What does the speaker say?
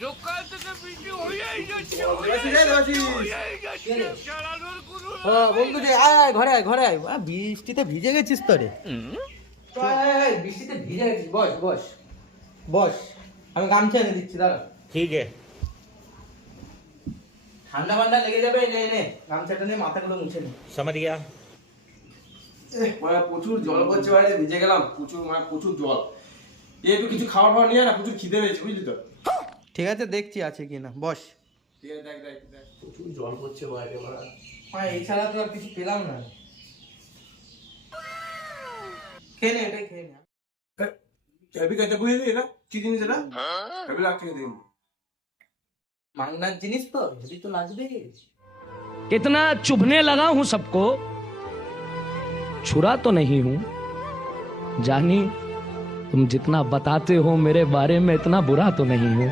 সকাল থেকে বৃষ্টি হয়েই যাচ্ছে বন্ধু যে আয় আয় ঘরে আয় ঘরে আয় বৃষ্টিতে ভিজে গেছিস তো রে বৃষ্টিতে ভিজে গেছিস বস বস বস আমি গামছা এনে দিচ্ছি দাঁড়া ठीक है ঠান্ডা ফান্ডা লেগে যাবে নে নে গামছাটা নিয়ে মাথাগুলো মুছে নে समझ गया প্রচুর জল পড়ছে বাইরে ভিজে গেলাম প্রচুর জল একটু কিছু খাবার ফাওয়ার নিয়ে না প্রচুর খিদে পেয়েছে বুঝলি তো ঠিক আছে দেখছি আছে কিনা বস ঠিক আছে দেখ প্রচুর জল পড়ছে বাইরে এছাড়া তো আর কিছু পেলাম না খেয়ে নে এটাই খেয়ে নে হ্যাপি কাজটা বুঝলি এটা কি জিনিস এটা হ্যাপি লাগছে দিন মাংনার জিনিস তো হেবি তো লাগবে इतना चुभने लगा हूं सबको छुरा तो नहीं हूं जानी तुम जितना बताते हो मेरे बारे में इतना बुरा तो नहीं हूं